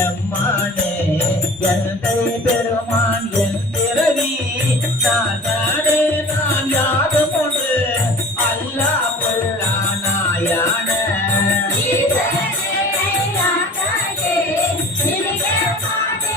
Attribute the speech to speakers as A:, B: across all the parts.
A: எம்மானே எந்தை பெருமான் என் பிறவி. நான் நானே நான் யாரும் ஒன்று அல்லா முல்லா நாயான திருமதி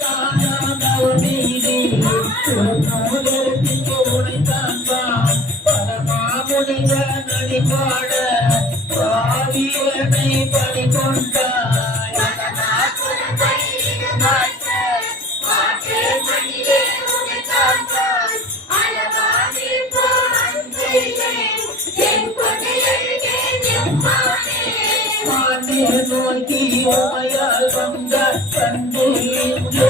A: கலந்தானா பொய்ய பெரும்பெறத்தனையோ பொறுப்பட்டு உரியன் பொய்யில்லா பொன்னகர்வாய் நீ நோக்கி வந்த கண்டு இங்கே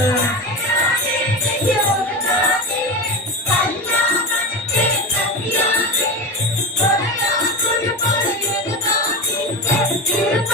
A: Yeah.